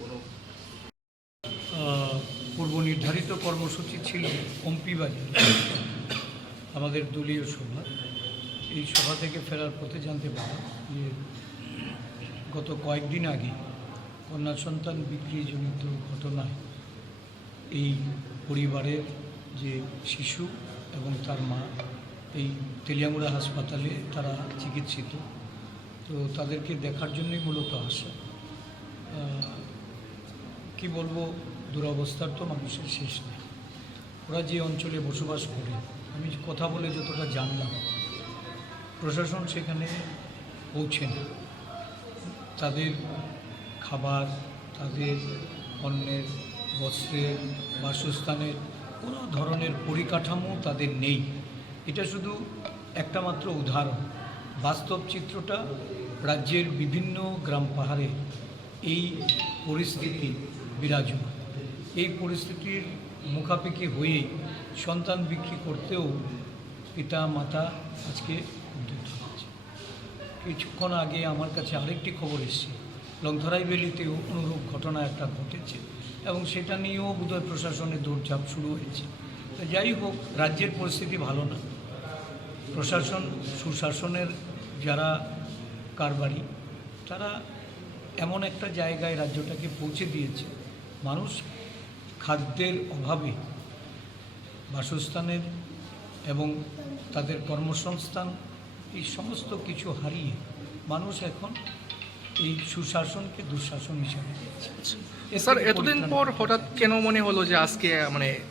কোনো পূর্ব নির্ধারিত কর্মসূচি ছিল পম্পি বাজার আমাদের দলীয় সভা। এই সভা থেকে ফেরার পথে জানতে পারলাম যে গত কয়েকদিন আগে কন্যা সন্তান বিক্রিজনিত ঘটনায় এই পরিবারের যে শিশু এবং তার মা এই তেলিয়ামুড়া হাসপাতালে তারা চিকিৎসিত। তো তাদেরকে দেখার জন্যই মূলত আসা। কি বলবো, দুরবস্থার তো মানুষের শেষ নেই। ওরা যে অঞ্চলে বসবাস করে, আমি কথা বলে যতটা জানলাম, প্রশাসন সেখানে পৌঁছে না। তাদের খাবার, তাদের অন্যের, বস্ত্রের, বাসস্থানের কোনো ধরনের পরিকাঠামো তাদের নেই। এটা শুধু একটা মাত্র উদাহরণ। বাস্তব চিত্রটা রাজ্যের বিভিন্ন গ্রাম পাহাড়ে এই পরিস্থিতি বিরাজমান। এই পরিস্থিতির মুখাপেক্ষি হয়েই সন্তান বিক্রি করতেও পিতা মাতা আজকে উদ্যত হচ্ছে। কিছুক্ষণ আগে আমার কাছে আরেকটি খবর এসেছে, লংথরাই ভ্যালিতেও অনুরূপ ঘটনা একটা ঘটেছে এবং সেটা নিয়েও বোধহয় প্রশাসনের দৌড়ঝাঁপ শুরু হয়েছে। যাই হোক, রাজ্যের পরিস্থিতি ভালো না। প্রশাসন, সুশাসনের যারা কারবারি, তারা এমন একটা জায়গায় রাজ্যটাকে পৌঁছে দিয়েছে, মানুষ খাদ্যের অভাবে, বাসস্থানের এবং তাদের কর্মসংস্থান, এই সমস্ত কিছু হারিয়ে মানুষ এখন এই সুশাসনকে দুঃশাসন হিসাবে দেখছে। স্যার, এতদিন পর হঠাৎ কেন মনে হলো যে আজকে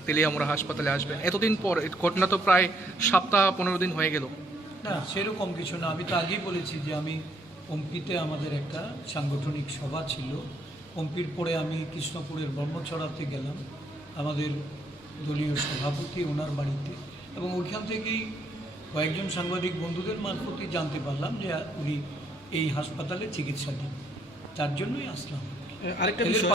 তেলিয়ামুড়া হাসপাতালে আসবেন? এতদিন পর, ঘটনা তো প্রায় সপ্তাহ 15 দিন হয়ে গেল। না, সেরকম কিছু না। আমি তো আগেই বলেছি যে আমি পম্পিতে আমাদের একটা সাংগঠনিক সভা ছিল। পম্পির পরে আমি কৃষ্ণপুরের ব্রহ্মছড়াতে গেলাম আমাদের দলীয় সভাপতি ওনার বাড়িতে, এবং ওইখান থেকেই কয়েকজন সাংবাদিক বন্ধুদের মারফতই জানতে পারলাম যে উনি এই হাসপাতালে চিকিৎসাধীন। তার জন্যই আসলাম। আরেকটা বিষয়,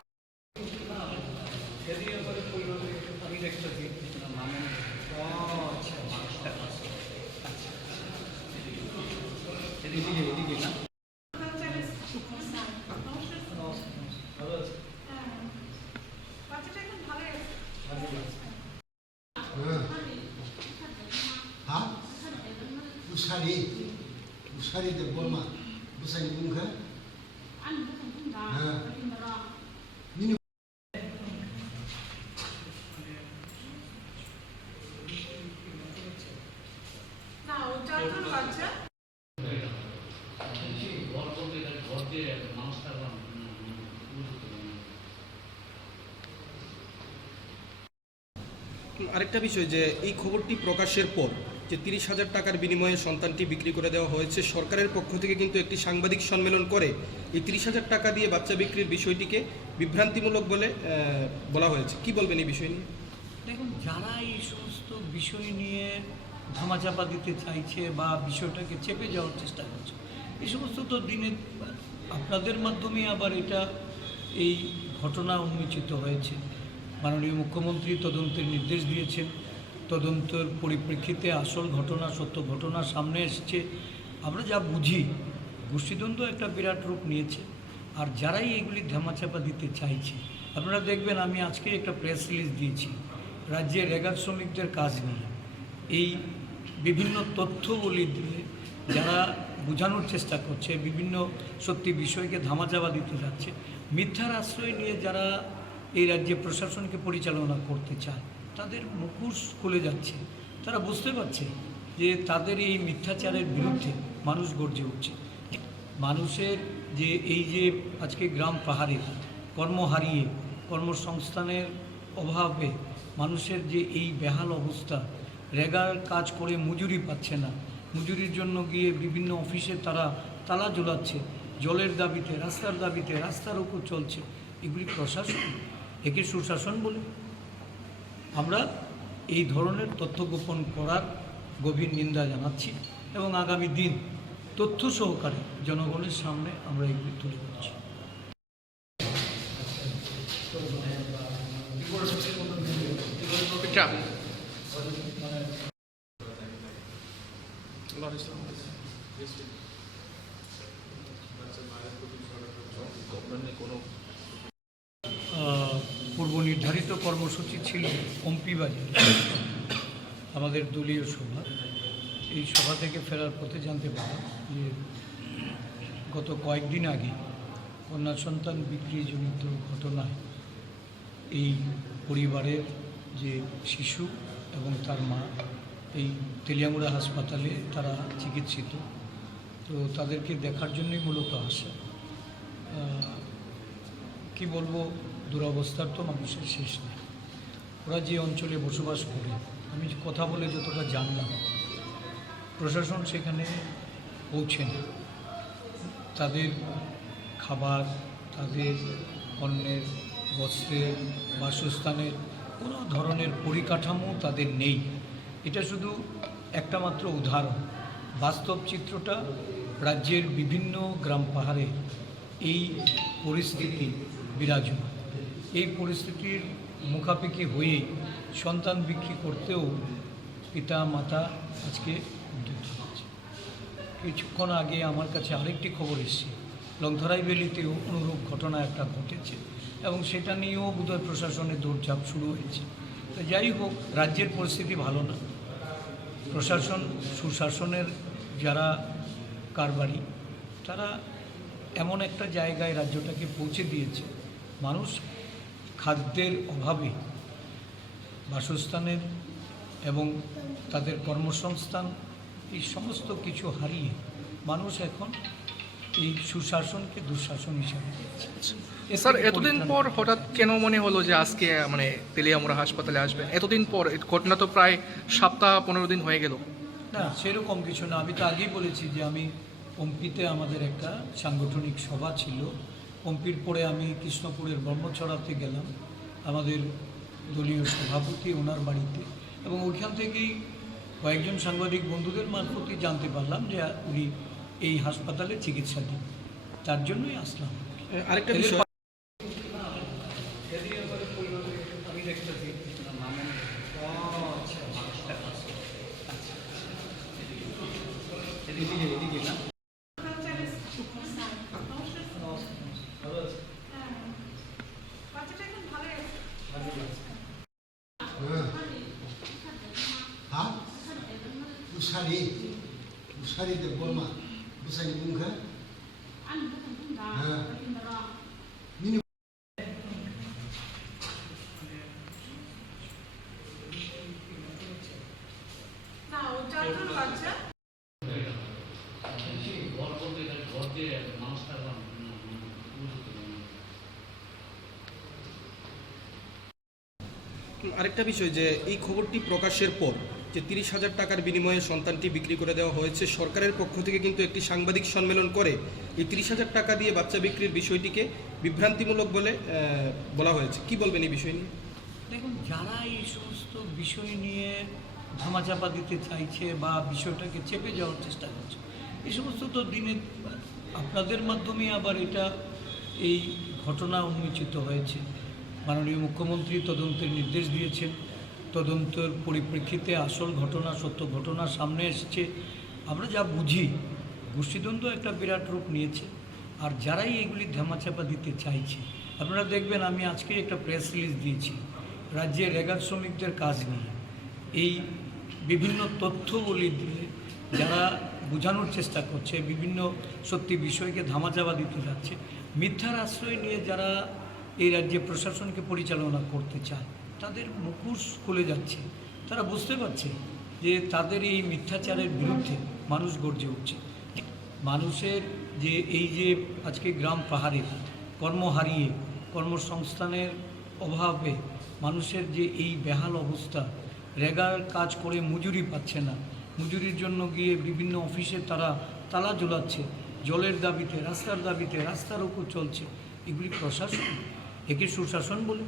Usari de Burma, Usari Bunga. আরেকটা বিষয় যে এই খবরটি প্রকাশের পর যে 30,000 টাকার বিনিময়ে সন্তানটি বিক্রি করে দেওয়া হয়েছে, সরকারের পক্ষ থেকে কিন্তু একটি সাংবাদিক সম্মেলন করে এই 30,000 টাকা দিয়ে বাচ্চা বিক্রির বিষয়টিকে বিভ্রান্তিমূলক বলে বলা হয়েছে। কি বলবেন এই বিষয় নিয়ে? দেখুন, যারা এই সমস্ত বিষয় নিয়ে ধামাচাপা দিতে চাইছে বা বিষয়টাকে চেপে যাওয়ার চেষ্টা করছে, এই সমস্ত তো দিনে আপনাদের মাধ্যমে আবার এটা এই ঘটনা উন্মোচিত হয়েছে। মাননীয় মুখ্যমন্ত্রী তদন্তের নির্দেশ দিয়েছেন। তদন্তের পরিপ্রেক্ষিতে আসল ঘটনা, সত্য ঘটনা সামনে এসেছে। আমরা যা বুঝি, গোষ্ঠীদ্বন্দ্ব একটা বিরাট রূপ নিয়েছে। আর যারাই এগুলি ধামাচাপা দিতে চাইছে, আপনারা দেখবেন আমি আজকে একটা প্রেস রিলিজ দিয়েছি রাজ্যের রেগার শ্রমিকদের কাজ নিয়ে। এই বিভিন্ন তথ্যগুলি দিয়ে যারা বোঝানোর চেষ্টা করছে, বিভিন্ন সত্যি বিষয়কে ধামাচাপা দিতে যাচ্ছে, মিথ্যার আশ্রয় নিয়ে যারা এই রাজ্যে প্রশাসনকে পরিচালনা করতে চায়, তাদের মুখোশ খুলে যাচ্ছে। তারা বুঝতে পারছে যে তাদের এই মিথ্যাচারের বিরুদ্ধে মানুষ গর্জে উঠছে। মানুষের যে এই যে আজকে গ্রাম পাহাড়ে কর্ম হারিয়ে, কর্মসংস্থানের অভাবে মানুষের যে এই বেহাল অবস্থা, রেগার কাজ করে মজুরি পাচ্ছে না, মজুরির জন্য গিয়ে বিভিন্ন অফিসে তারা তালা ঝোলাচ্ছে, জলের দাবিতে, রাস্তার দাবিতে, রাস্তার উপর চলছে। এগুলি প্রশাসন, একে সুশাসন বলে? আমরা এই ধরনের তথ্য গোপন করার গভীর নিন্দা জানাচ্ছি এবং আগামী দিন তথ্য সহকারে জনগণের সামনে আমরা এগুলি তুলে ধরছি। গভর্নমেন্টে কোনো নির্ধারিত কর্মসূচি ছিল পম্পি বাজারে আমাদের দলীয় সভা। এই সভা থেকে ফেরার পথে জানতে পারলাম যে গত কয়েকদিন আগে কন্যা সন্তান বিক্রিজনিত ঘটনায় এই পরিবারের যে শিশু এবং তার মা এই তেলিয়ামুড়া হাসপাতালে তারা চিকিৎসিত। তো তাদেরকে দেখার জন্যই মূলত আসা। কি বলবো, দুরবস্থার তো মানুষের শেষ নেই। ওরা যে অঞ্চলে বসবাস করে, আমি কথা বলে যতটা জানলাম, প্রশাসন সেখানে পৌঁছে না। তাদের খাবার, তাদের অন্যের, বস্ত্রের, বাসস্থানের কোনো ধরনের পরিকাঠামো তাদের নেই। এটা শুধু একটা মাত্র উদাহরণ। বাস্তব চিত্রটা রাজ্যের বিভিন্ন গ্রাম পাহাড়ে এই পরিস্থিতি বিরাজমান। এই পরিস্থিতির মুখাপেক্ষি হয়েই সন্তান বিক্রি করতেও পিতা মাতা আজকে উদ্যত হচ্ছে। কিছুক্ষণ আগে আমার কাছে আরেকটি খবর এসেছে, লংথরাই ভ্যালিতেও অনুরূপ ঘটনা একটা ঘটেছে এবং সেটা নিয়েও বোধহয় প্রশাসনের দৌড়ঝাঁপ শুরু হয়েছে। তো যাই হোক, রাজ্যের পরিস্থিতি ভালো না। প্রশাসন, সুশাসনের যারা কারবারি, তারা এমন একটা জায়গায় রাজ্যটাকে পৌঁছে দিয়েছে, মানুষ খাদ্যের অভাবে, বাসস্থানের এবং তাদের কর্মসংস্থান, এই সমস্ত কিছু হারিয়ে মানুষ এখন এই সুশাসনকে দুঃশাসন হিসাবে দেখছে। স্যার, এতদিন পর হঠাৎ কেন মনে হলো যে আজকে তেলিয়ামুড়া হাসপাতালে আসবেন? এতদিন পর, ঘটনা তো প্রায় সপ্তাহ 15 দিন হয়ে গেল। না, সেরকম কিছু না। আমি তো আগেই বলেছি যে আমি পম্পিতে আমাদের একটা সাংগঠনিক সভা ছিল। পম্পির পরে আমি কৃষ্ণপুরের ব্রহ্মছড়াতে গেলাম আমাদের দলীয় সভাপতি ওনার বাড়িতে, এবং ওইখান থেকেই কয়েকজন সাংবাদিক বন্ধুদের মারফতই জানতে পারলাম যে উনি এই হাসপাতালে চিকিৎসাধীন। তার জন্যই আসলাম। আরেকটা বিষয়, হ্যাঁ, উসারি বর্মা বুসাইনি বুংখা হ্যাঁ আরেকটা বিষয় যে এই খবরটি প্রকাশের পর যে 30,000 টাকার বিনিময়ে সন্তানটি বিক্রি করে দেওয়া হয়েছে, সরকারের পক্ষ থেকে কিন্তু একটি সাংবাদিক সম্মেলন করে এই 30,000 টাকা দিয়ে বাচ্চা বিক্রির বিষয়টিকে বিভ্রান্তিমূলক বলে বলা হয়েছে। কি বলবেন এই বিষয় নিয়ে? দেখুন, যারা এই সমস্ত বিষয় নিয়ে ধামাচাপা দিতে চাইছে বা বিষয়টাকে চেপে যাওয়ার চেষ্টা করছে, এই সমস্ত তো দিনে আপনাদের মাধ্যমে আবার এটা এই ঘটনা উন্মোচিত হয়েছে। মাননীয় মুখ্যমন্ত্রী তদন্তের নির্দেশ দিয়েছেন। তদন্তের পরিপ্রেক্ষিতে আসল ঘটনা, সত্য ঘটনা সামনে এসেছে। আমরা যা বুঝি, গোষ্ঠীদ্বন্দ্ব একটা বিরাট রূপ নিয়েছে। আর যারাই এগুলি ধামাচাপা দিতে চাইছে, আপনারা দেখবেন, আমি আজকে একটা প্রেস রিলিজ দিয়েছি রাজ্যের রেগার শ্রমিকদের কাজ নিয়ে। এই বিভিন্ন তথ্যগুলি দিয়ে যারা বোঝানোর চেষ্টা করছে, বিভিন্ন সত্যি বিষয়কে ধামাচাপা দিতে যাচ্ছে, মিথ্যার আশ্রয় নিয়ে যারা এই রাজ্যে প্রশাসনকে পরিচালনা করতে চায়, তাদের মুখোশ খুলে যাচ্ছে। তারা বুঝতে পারছে যে তাদের এই মিথ্যাচারের বিরুদ্ধে মানুষ গর্জে উঠছে। মানুষের যে এই যে আজকে গ্রাম পাহাড়ে কর্ম হারিয়ে, কর্মসংস্থানের অভাবে মানুষের যে এই বেহাল অবস্থা, রেগার কাজ করে মজুরি পাচ্ছে না, মজুরির জন্য গিয়ে বিভিন্ন অফিসে তারা তালা ঝোলাচ্ছে, জলের দাবিতে, রাস্তার দাবিতে, রাস্তার উপর চলছে। এগুলি প্রশাসন, একে সুশাসন বলে?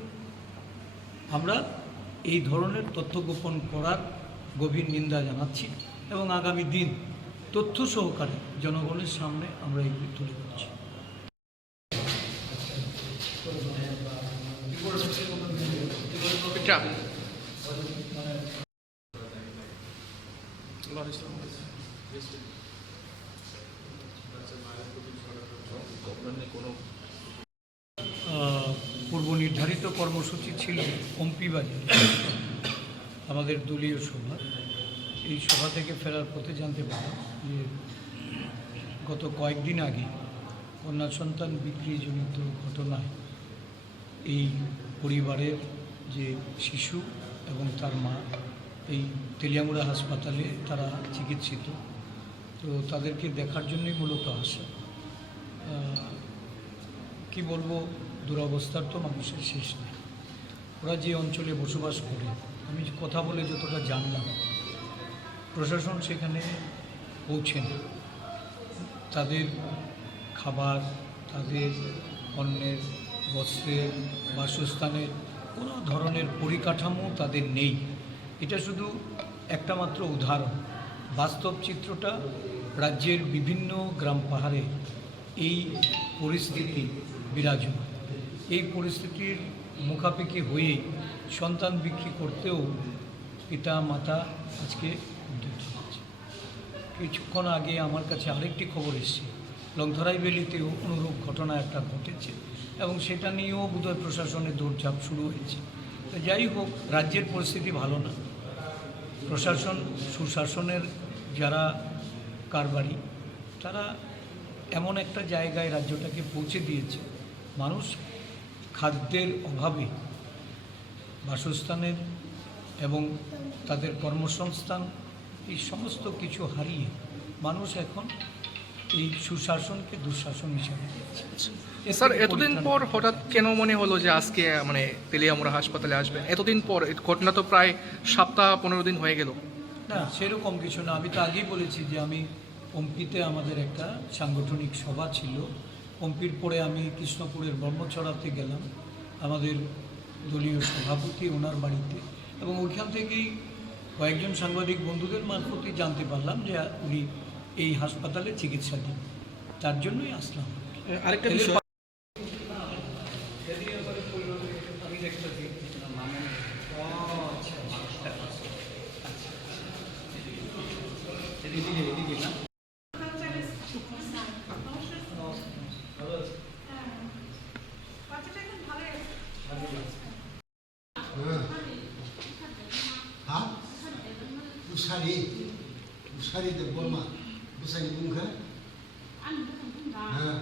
আমরা এই ধরনের তথ্য গোপন করার গভীর নিন্দা জানাচ্ছি এবং আগামী দিন তথ্য সহকারে জনগণের সামনে আমরা এগুলি তুলে ধরছি। পূর্ব নির্ধারিত কর্মসূচি ছিল পম্পি বাজারে আমাদের দলীয় সভা। এই সভা থেকে ফেরার পথে জানতে পারলাম যে গত কয়েকদিন আগে কন্যা সন্তান বিক্রিজনিত ঘটনায় এই পরিবারের যে শিশু এবং তার মা এই তেলিয়ামুড়া হাসপাতালে তারা চিকিৎসিত। তো তাদেরকে দেখার জন্যই মূলত আসা। কি বলবো, দুরবস্থার তো মানুষের শেষ নেই। ওরা যে অঞ্চলে বসবাস করে, আমি কথা বলে যতটা জানলাম, প্রশাসন সেখানে পৌঁছেন। তাদের খাবার, তাদের অন্যের, বস্ত্রের, বাসস্থানের কোনো ধরনের পরিকাঠামো তাদের নেই। এটা শুধু একটা মাত্র উদাহরণ। বাস্তব চিত্রটা রাজ্যের বিভিন্ন গ্রাম পাহাড়ে এই পরিস্থিতি বিরাজমান। এই পরিস্থিতির মুখাপেক্ষি হয়ে সন্তান বিক্রি করতেও পিতা মাতা আজকে উদ্যত হচ্ছে। কিছুক্ষণ আগে আমার কাছে আরেকটি খবর এসেছে, লংথরাই ভ্যালিতেও অনুরূপ ঘটনা একটা ঘটেছে এবং সেটা নিয়েও বোধহয় প্রশাসনের দৌড়ঝাঁপ শুরু হয়েছে। তো যাই হোক, রাজ্যের পরিস্থিতি ভালো না। প্রশাসন, সুশাসনের যারা কারবারি, তারা এমন একটা জায়গায় রাজ্যটাকে পৌঁছে দিয়েছে, মানুষ খাদ্যের অভাবে, বাসস্থানের এবং তাদের কর্মসংস্থান, এই সমস্ত কিছু হারিয়ে মানুষ এখন এই সুশাসনকে দুঃশাসন হিসাবে দেখছে। স্যার, এতদিন পর হঠাৎ কেন মনে হলো যে আজকে তেলিয়ামুড়া হাসপাতালে আসবেন? এতদিন পর, ঘটনা তো প্রায় সপ্তাহ 15 দিন হয়ে গেল। না, সেরকম কিছু না। আমি তো আগেই বলেছি যে আমি পম্পিতে আমাদের একটা সাংগঠনিক সভা ছিল। পম্পির পরে আমি কৃষ্ণপুরের ব্রহ্মছড়াতে গেলাম আমাদের দলীয় সভাপতি ওনার বাড়িতে, এবং ওইখান থেকেই কয়েকজন সাংবাদিক বন্ধুদের মারফতই জানতে পারলাম যে উনি এই হাসপাতালে চিকিৎসাধীন। তার জন্যই আসলাম। আরেকটা বিষয়, হ্যাঁ, উসারি বর্মা বুসাইনি মুখে হ্যাঁ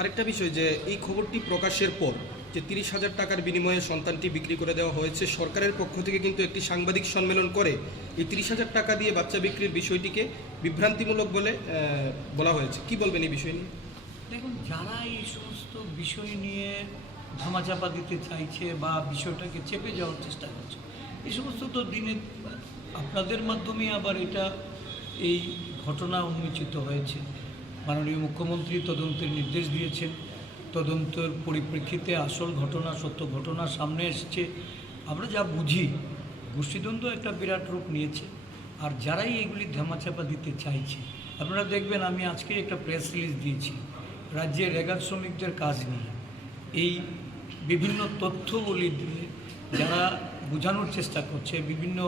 আরেকটা বিষয় যে এই খবরটি প্রকাশের পর যে 30,000 টাকার বিনিময়ে সন্তানটি বিক্রি করে দেওয়া হয়েছে, সরকারের পক্ষ থেকে কিন্তু একটি সাংবাদিক সম্মেলন করে এই 30,000 টাকা দিয়ে বাচ্চা বিক্রির বিষয়টিকে বিভ্রান্তিমূলক বলে বলা হয়েছে। কি বলবেন এই বিষয় নিয়ে? দেখুন, যারা এই সমস্ত বিষয় নিয়ে ধামাচাপা দিতে চাইছে বা বিষয়টাকে চেপে যাওয়ার চেষ্টা করছে, এই সমস্ত তো দিনে আপনাদের মাধ্যমে আবার এটা এই ঘটনা উন্মোচিত হয়েছে। মাননীয় মুখ্যমন্ত্রী তদন্তের নির্দেশ দিয়েছেন। তদন্তের পরিপ্রেক্ষিতে আসল ঘটনা, সত্য ঘটনা সামনে এসেছে। আমরা যা বুঝি, গোষ্ঠীদ্বন্দ্ব একটা বিরাট রূপ নিয়েছে। আর যারাই এগুলি ধামাচাপা দিতে চাইছে, আপনারা দেখবেন, আমি আজকে একটা প্রেস রিলিজ দিয়েছি রাজ্যের রেগার শ্রমিকদের কাজ নিয়ে। এই বিভিন্ন তথ্যগুলি দিয়ে যারা বোঝানোর চেষ্টা করছে, বিভিন্ন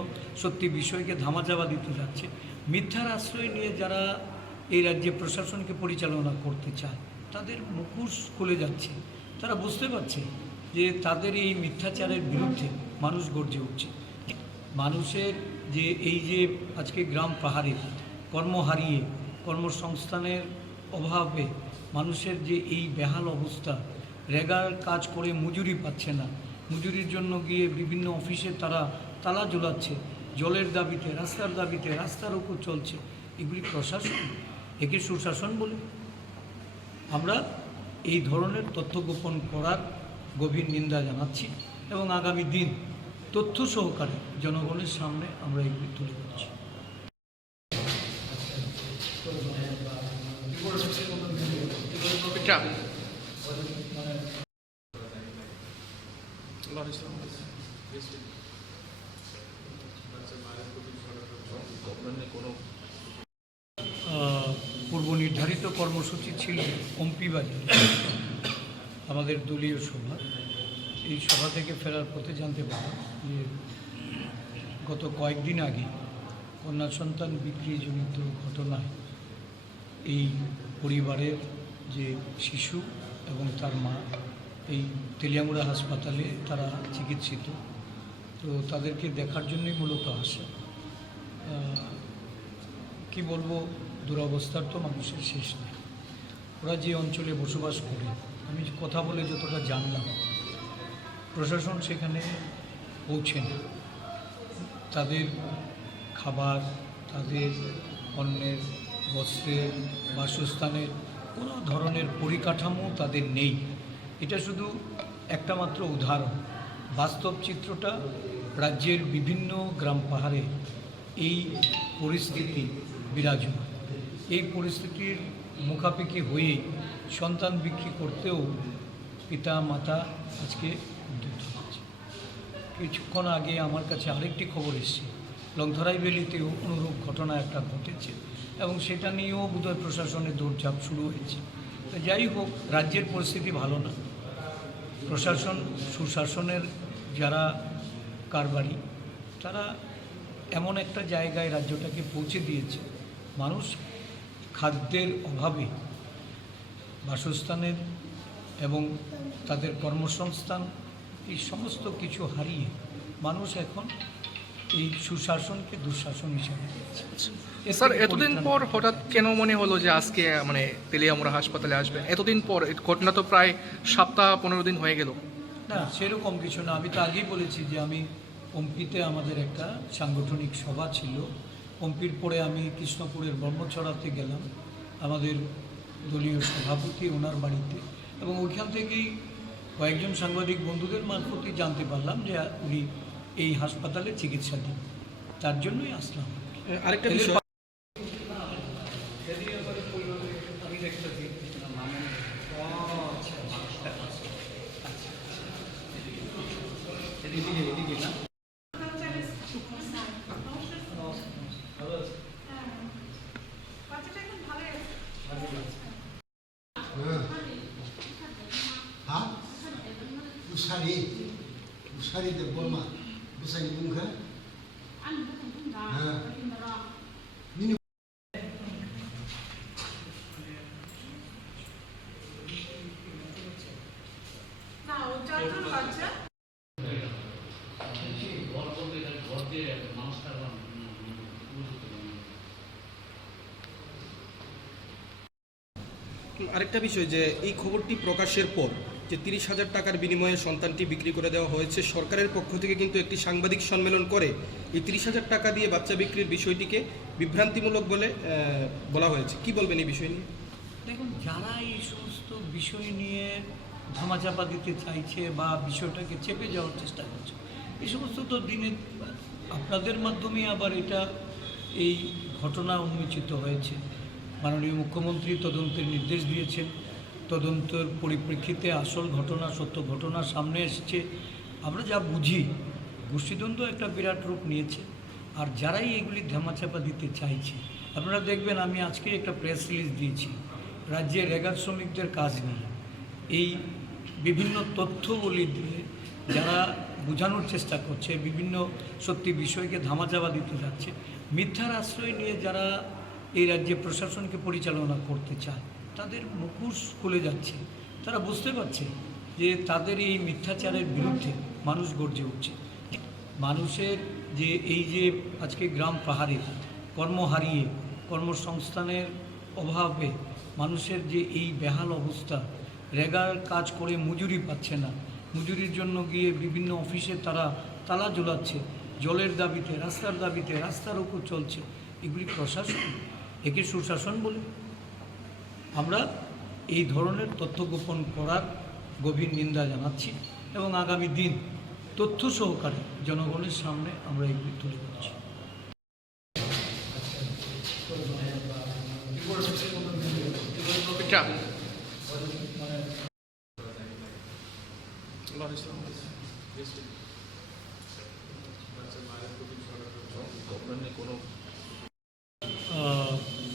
সত্যি বিষয়কে ধামাচাপা দিতে যাচ্ছে, মিথ্যার আশ্রয় নিয়ে যারা এই রাজ্যে প্রশাসনকে পরিচালনা করতে চায়, তাদের মুখোশ খুলে যাচ্ছে। তারা বুঝতে পারছে যে তাদের এই মিথ্যাচারের বিরুদ্ধে মানুষ গর্জে উঠছে। মানুষের যে এই যে আজকে গ্রাম পাহাড়ে কর্ম হারিয়ে, কর্মসংস্থানের অভাবে মানুষের যে এই বেহাল অবস্থা, রেগার কাজ করে মজুরি পাচ্ছে না, মজুরির জন্য গিয়ে বিভিন্ন অফিসে তারা তালা ঝোলাচ্ছে, জলের দাবিতে, রাস্তার দাবিতে রাস্তার উপর চলছে। এগুলি প্রশাসন, একে সুশাসন বলে? আমরা এই ধরনের তথ্য গোপন করার গভীর নিন্দা জানাচ্ছি এবং আগামী দিন তথ্য সহকারে জনগণের সামনে আমরা এগুলি তুলে ধরছি। পূর্ব নির্ধারিত কর্মসূচি ছিল পম্পিবাজারে আমাদের দলীয় সভা। এই সভা থেকে ফেরার পথে জানতে পারলাম যে গত কয়েকদিন আগে কন্যা সন্তান বিক্রিজনিত ঘটনায় এই পরিবারের যে শিশু এবং তার মা এই তেলিয়ামুড়া হাসপাতালে তারা চিকিৎসিত। তো তাদেরকে দেখার জন্যই মূলত আসে। কি বলবো, দুরবস্থার তো মানুষের শেষ নেই। ওরা যে অঞ্চলে বসবাস করে, আমি কথা বলে যতটা জানলাম, প্রশাসন সেখানে পৌঁছে না। তাদের খাবার, তাদের অন্যের, বস্ত্রের, বাসস্থানের কোনো ধরনের পরিকাঠামো তাদের নেই। এটা শুধু একটা মাত্র উদাহরণ। বাস্তব চিত্রটা রাজ্যের বিভিন্ন গ্রাম পাহাড়ে এই পরিস্থিতি বিরাজমান। এই পরিস্থিতির মুখাপেক্ষি হয়েই সন্তান বিক্রি করতেও পিতা মাতা আজকে উদ্যত হচ্ছে। কিছুক্ষণ আগে আমার কাছে আরেকটি খবর এসেছে, লংথরাই ভ্যালিতেও অনুরূপ ঘটনা একটা ঘটেছে এবং সেটা নিয়েও বোধহয় প্রশাসনের দৌড়ঝাঁপ শুরু হয়েছে। তো যাই হোক, রাজ্যের পরিস্থিতি ভালো না। প্রশাসন, সুশাসনের যারা কারবারি, তারা এমন একটা জায়গায় রাজ্যটাকে পৌঁছে দিয়েছে, মানুষ খাদ্যের অভাবে, বাসস্থানের এবং তাদের কর্মসংস্থান, এই সমস্ত কিছু হারিয়ে মানুষ এখন এই সুশাসনকে দুঃশাসন হিসেবে দেখছে। স্যার, এতদিন পর হঠাৎ কেন মনে হলো যে আজকে তেলিয়ামুড়া হাসপাতালে আসবেন? এতদিন পর, ঘটনা তো প্রায় সপ্তাহ 15 দিন হয়ে গেল। না, সেরকম কিছু না। আমি তো আগেই বলেছি যে আমি পম্পিতে আমাদের একটা সাংগঠনিক সভা ছিল। পম্পির পরে আমি কৃষ্ণপুরের ব্রহ্মছড়াতে গেলাম আমাদের দলীয় সভাপতি ওনার বাড়িতে, এবং ওইখান থেকেই কয়েকজন সাংবাদিক বন্ধুদের মারফতই জানতে পারলাম যে উনি এই হাসপাতালে চিকিৎসাধীন। তার জন্যই আসলাম। আরেকটা বিষয়, হাত উসারি দে বর্মা বুসাইনি বুংখা হ্যাঁ মিনি না ওটা তো বাচ্চা আরেকটা বিষয় যে এই খবরটি প্রকাশের পর যে 30,000 টাকার বিনিময়ে সন্তানটি বিক্রি করে দেওয়া হয়েছে, সরকারের পক্ষ থেকে কিন্তু একটি সাংবাদিক সম্মেলন করে এই 30,000 টাকা দিয়ে বাচ্চা বিক্রির বিষয়টিকে বিভ্রান্তিমূলক বলে বলা হয়েছে। কি বলবেন এই বিষয় নিয়ে? দেখুন, যারা এই সমস্ত বিষয় নিয়ে ধামাচাপা দিতে চাইছে বা বিষয়টাকে চেপে যাওয়ার চেষ্টা করছে, এই সমস্ত তো দিনে আপনাদের মাধ্যমে আবার এটা এই ঘটনা উন্মোচিত হয়েছে। মাননীয় মুখ্যমন্ত্রী তদন্তের নির্দেশ দিয়েছেন। তদন্তের পরিপ্রেক্ষিতে আসল ঘটনা, সত্য ঘটনা সামনে এসেছে। আমরা যা বুঝি, গোষ্ঠীদ্বন্দ্ব একটা বিরাট রূপ নিয়েছে। আর যারাই এগুলি ধামাচাপা দিতে চাইছে, আপনারা দেখবেন, আমি আজকে একটা প্রেস রিলিজ দিয়েছি রাজ্যের রেগার শ্রমিকদের কাজ নিয়ে। এই বিভিন্ন তথ্যগুলি দিয়ে যারা বোঝানোর চেষ্টা করছে, বিভিন্ন সত্যি বিষয়কে ধামাচাপা দিতে যাচ্ছে, মিথ্যার আশ্রয় নিয়ে যারা এই রাজ্যে প্রশাসনকে পরিচালনা করতে চায়, তাদের মুখোশ খুলে যাচ্ছে। তারা বুঝতে পারছে যে তাদের এই মিথ্যাচারের বিরুদ্ধে মানুষ গর্জে উঠছে। মানুষের যে এই যে আজকে গ্রাম পাহাড়ে কর্ম হারিয়ে, কর্মসংস্থানের অভাবে মানুষের যে এই বেহাল অবস্থা, রেগার কাজ করে মজুরি পাচ্ছে না, মজুরির জন্য গিয়ে বিভিন্ন অফিসে তারা তালা ঝোলাচ্ছে, জলের দাবিতে, রাস্তার দাবিতে, রাস্তার উপর চলছে। এগুলি প্রশাসন, একে সুশাসন বলে? আমরা এই ধরনের তথ্য গোপন করার গভীর নিন্দা জানাচ্ছি এবং আগামী দিন তথ্য সহকারে জনগণের সামনে আমরা এগুলি তুলে ধরছি। এটা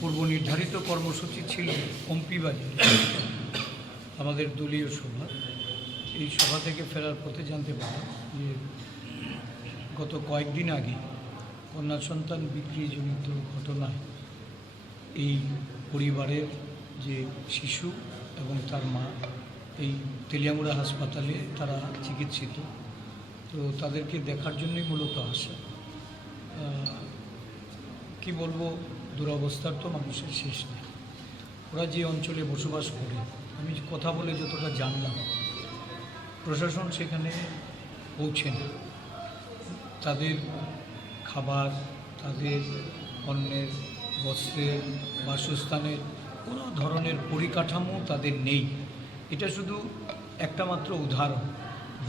পূর্ব নির্ধারিত কর্মসূচি ছিল পম্পি বাজারে আমাদের দলীয় সভা। এই সভা থেকে ফেরার পথে জানতে পারলাম যে গত কয়েকদিন আগে কন্যা সন্তান বিক্রিজনিত ঘটনায় এই পরিবারের যে শিশু এবং তার মা এই তেলিয়ামুড়া হাসপাতালে তারা চিকিৎসিত। তো তাদেরকে দেখার জন্যই মূলত আসা। কি বলবো, দুরবস্থার তো মানুষের শেষ নেই। ওরা যে অঞ্চলে বসবাস করে, আমি কথা বলে যতটা জানলাম, প্রশাসন সেখানে পৌঁছেন। তাদের খাবার, তাদের অন্যের, বস্ত্রের, বাসস্থানের কোনো ধরনের পরিকাঠামো তাদের নেই। এটা শুধু একটা মাত্র উদাহরণ।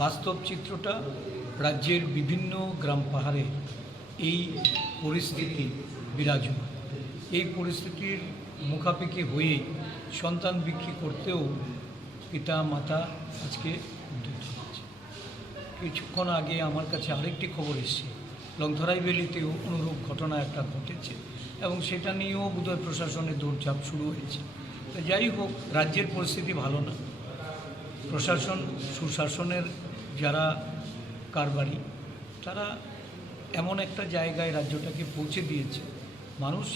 বাস্তব চিত্রটা রাজ্যের বিভিন্ন গ্রাম পাহাড়ে এই পরিস্থিতি বিরাজমান। এই পরিস্থিতির মুখাপেক্ষি হয়েই সন্তান বিক্রি করতেও পিতা মাতা আজকে উদ্যত হচ্ছে। কিছুক্ষণ আগে আমার কাছে আরেকটি খবর এসেছে, লংথরাই ভ্যালিতেও অনুরূপ ঘটনা একটা ঘটেছে এবং সেটা নিয়েও বোধহয় প্রশাসনের দৌড়ঝাঁপ শুরু হয়েছে। তো যাই হোক, রাজ্যের পরিস্থিতি ভালো না। প্রশাসন, সুশাসনের যারা কারবারি, তারা এমন একটা জায়গায় রাজ্যটাকে পৌঁছে দিয়েছে, মানুষ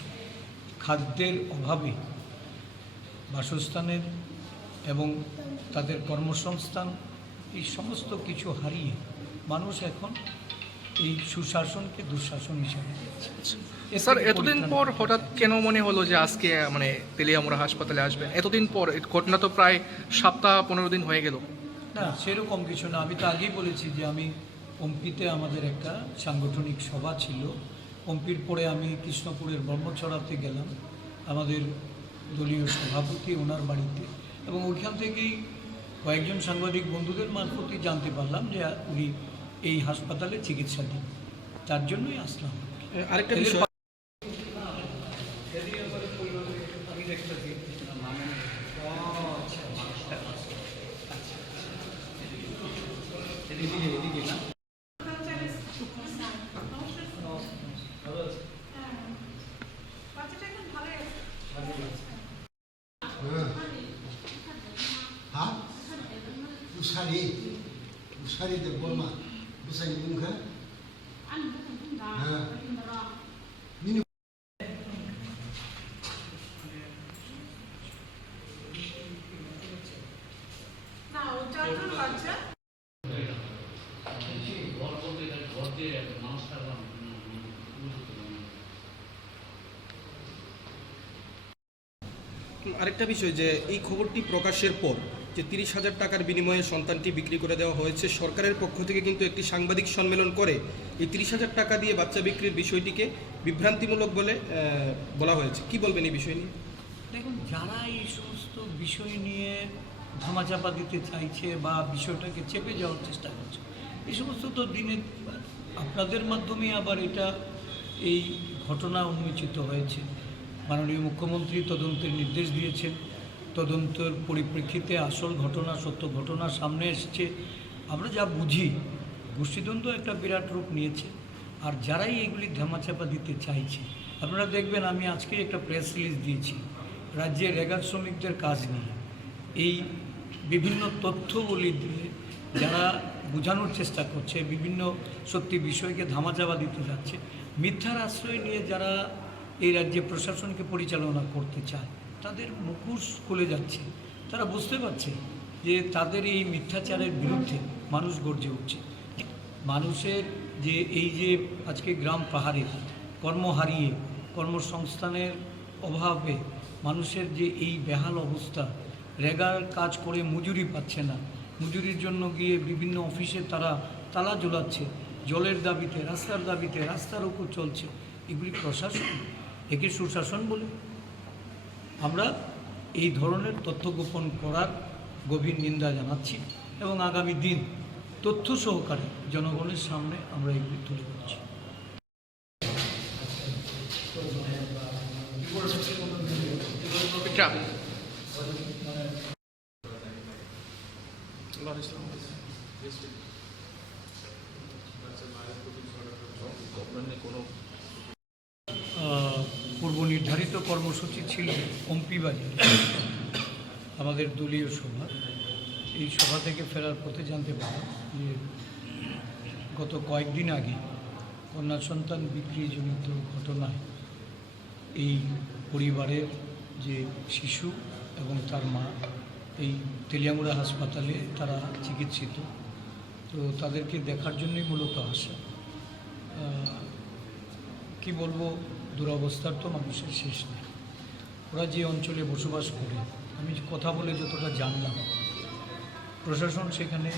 খাদ্যের অভাবে, বাসস্থানের এবং তাদের কর্মসংস্থান, এই সমস্ত কিছু হারিয়ে মানুষ এখন এই সুশাসনকে দুঃশাসন হিসাবে দেখছে। স্যার, এতদিন পর হঠাৎ কেন মনে হলো যে আজকে তেলিয়ামুড়া হাসপাতালে আসবেন? এতদিন পর, ঘটনা তো প্রায় সপ্তাহ 15 দিন হয়ে গেল। না, সেরকম কিছু না। আমি তো আগেই বলেছি যে আমি পম্পিতে আমাদের একটা সাংগঠনিক সভা ছিল। পম্পির পরে আমি কৃষ্ণপুরের ব্রহ্মছড়াতে গেলাম আমাদের দলীয় সভাপতি ওনার বাড়িতে, এবং ওইখান থেকেই কয়েকজন সাংবাদিক বন্ধুদের মারফতই জানতে পারলাম যে উনি এই হাসপাতালে চিকিৎসাধীন। তার জন্যই আসলাম। আরেকটা বিষয়, বাচ্চাটা এখন ভালোই আছে। হ্যাঁ উসারি উসারি দে বলমা বুসানি মুখা হ্যাঁ মিনু না, ও 4 জন বাচ্চা। আরেকটা বিষয় যে এই খবরটি প্রকাশের পর যে 30,000 টাকার বিনিময়ে সন্তানটি বিক্রি করে দেওয়া হয়েছে, সরকারের পক্ষ থেকে কিন্তু একটি সাংবাদিক সম্মেলন করে এই 30,000 টাকা দিয়ে বাচ্চা বিক্রির বিষয়টিকে বিভ্রান্তিমূলক বলে বলা হয়েছে। কি বলবেন এই বিষয় নিয়ে? দেখুন, যারা এই সমস্ত বিষয় নিয়ে ধামাচাপা দিতে চাইছে বা বিষয়টাকে চেপে যাওয়ার চেষ্টা করছে, এই সমস্ত তো দিনে আপনাদের মাধ্যমে আবার এটা এই ঘটনা উন্মোচিত হয়েছে। মাননীয় মুখ্যমন্ত্রী তদন্তের নির্দেশ দিয়েছেন। তদন্তের পরিপ্রেক্ষিতে আসল ঘটনা, সত্য ঘটনা সামনে এসেছে। আমরা যা বুঝি, গোষ্ঠীদ্বন্দ্ব একটা বিরাট রূপ নিয়েছে। আর যারাই এগুলি ধামাচাপা দিতে চাইছে, আপনারা দেখবেন আমি আজকে একটা প্রেস রিলিজ দিয়েছি রাজ্যের রেগার শ্রমিকদের কাজ নিয়ে। এই বিভিন্ন তথ্যগুলি দিয়ে যারা বোঝানোর চেষ্টা করছে, বিভিন্ন সত্যি বিষয়কে ধামাচাপা দিতে যাচ্ছে, মিথ্যার আশ্রয় নিয়ে যারা এই রাজ্যে প্রশাসনকে পরিচালনা করতে চায়, তাদের মুখোশ খুলে যাচ্ছে। তারা বুঝতে পারছে যে তাদের এই মিথ্যাচারের বিরুদ্ধে মানুষ গর্জে উঠছে। মানুষের যে এই যে আজকে গ্রাম পাহাড়ে কর্ম হারিয়ে, কর্মসংস্থানের অভাবে মানুষের যে এই বেহাল অবস্থা, রেগার কাজ করে মজুরি পাচ্ছে না, মজুরির জন্য গিয়ে বিভিন্ন অফিসে তারা তালা ঝোলাচ্ছে, জলের দাবিতে, রাস্তার দাবিতে রাস্তার উপর চলছে। এগুলি প্রশাসন, একে সুশাসন বলে? আমরা এই ধরনের তথ্য গোপন করার গভীর নিন্দা জানাচ্ছি এবং আগামী দিন তথ্য সহকারে জনগণের সামনে আমরা এগুলি তুলে ধরছি। পূর্ব নির্ধারিত কর্মসূচি ছিল পম্পি বাজারে আমাদের দলীয় সভা। এই সভা থেকে ফেরার পথে জানতে পারলাম যে গত কয়েকদিন আগে কন্যা সন্তান বিক্রিজনিত ঘটনায় এই পরিবারের যে শিশু এবং তার মা এই তেলিয়ামুড়া হাসপাতালে তারা চিকিৎসিত। তো তাদেরকে দেখার জন্যই মূলত আসা। কি বলবো, দুরবস্থার তো মানুষের শেষ নেই। ওরা যে অঞ্চলে বসবাস করে, আমি কথা বলে যতটা জানলাম, প্রশাসন সেখানে